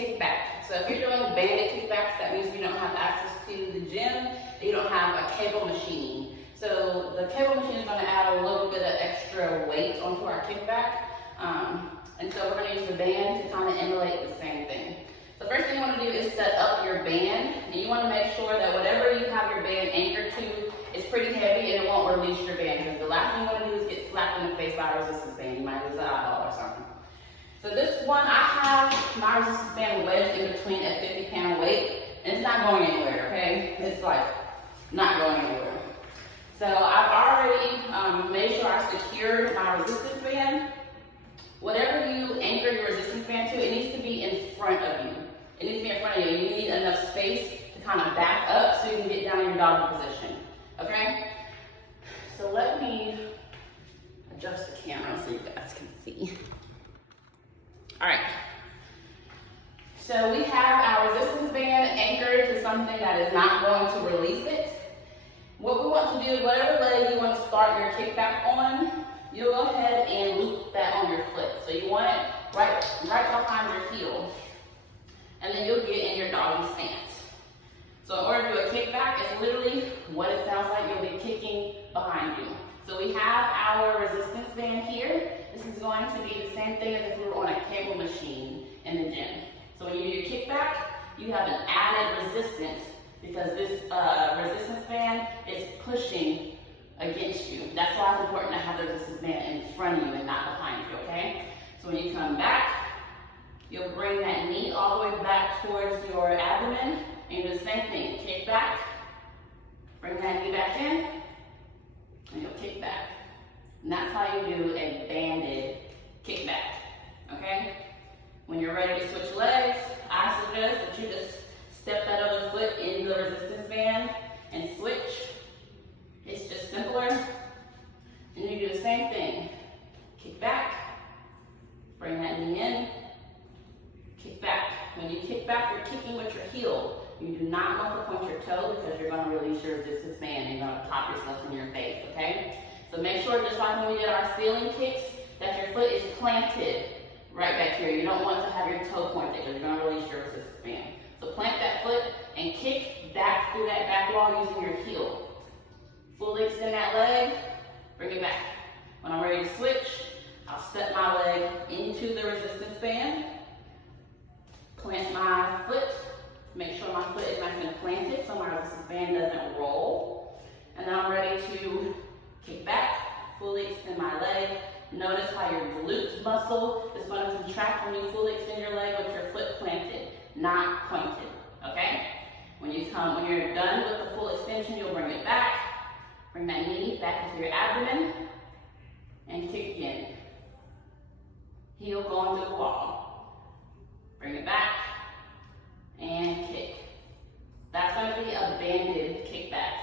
kickback. So if you're doing banded kickbacks, that means you don't have access to the gym, and you don't have a cable machine. So the cable machine is going to add a little bit of extra weight onto our kickback. And so we're going to use the band to kind of emulate the same thing. The first thing you want to do is set up your band, and you want to make sure that whatever you have your band anchored to is pretty heavy and it won't release your band, because the last thing you want to do is get slapped in the face by a resistance band. You might lose an eyeball or something. So this one, I have my resistance band wedged in between a 50-pound weight, and it's not going anywhere, okay? It's like not going anywhere. So I've already made sure I secured my resistance band. Whatever you anchor your resistance band to, it needs to be in front of you. It needs to be in front of you. You need enough space to kind of back up so you can get down in your doggy position, okay? So let me adjust the camera so you guys can see. All right. So we have our resistance band anchored to something that is not going to release it. What we want to do, whatever leg you want to start your kickback on, you'll go ahead and loop that on your foot. So you want it right behind your heel. And then you'll get in your doggy stance. So in order to do a kickback, it's literally what it sounds like. You'll be kicking behind you. So we have our resistance band here. This is going to be the same thing as if we were on a cable machine in the gym. So when you do your kickback, you have an added resistance because this resistance band is pushing against you. That's why it's important to have the resistance band in front of you and not behind you, okay? So when you come back, you'll bring that knee all the way back towards your abdomen, and you do the same thing. Kick back, bring that knee back in, and you'll kick back. And that's how you do a banded kickback, okay? When you're ready to switch legs, I suggest that you just step that other foot in the resistance band and switch. It's just simpler. And you do the same thing. Kick back, bring that knee in, kick back. When you kick back, you're kicking with your heel. You do not want to point your toe because you're going to release your resistance band and you're going to pop yourself in your face, okay? So make sure, just like when we did our ceiling kicks, that your foot is planted right back here. You don't want to have your toe pointed because you're going to release your resistance band. So plant that foot and kick back through that back wall using your heel. Fully extend that leg, bring it back. When I'm ready to switch, I'll set my leg into the resistance band, plant my foot, make sure my foot is nice and planted so my resistance band doesn't roll. And then I'm ready to kick back, fully extend my leg. Notice how your glute muscle is going to contract when you fully extend your leg with your foot planted, not pointed, okay? When you're done with the full extension, you'll bring it back. Bring that knee back into your abdomen and kick again. Heel going to the wall. Bring it back and kick. That's going to be a banded kickback.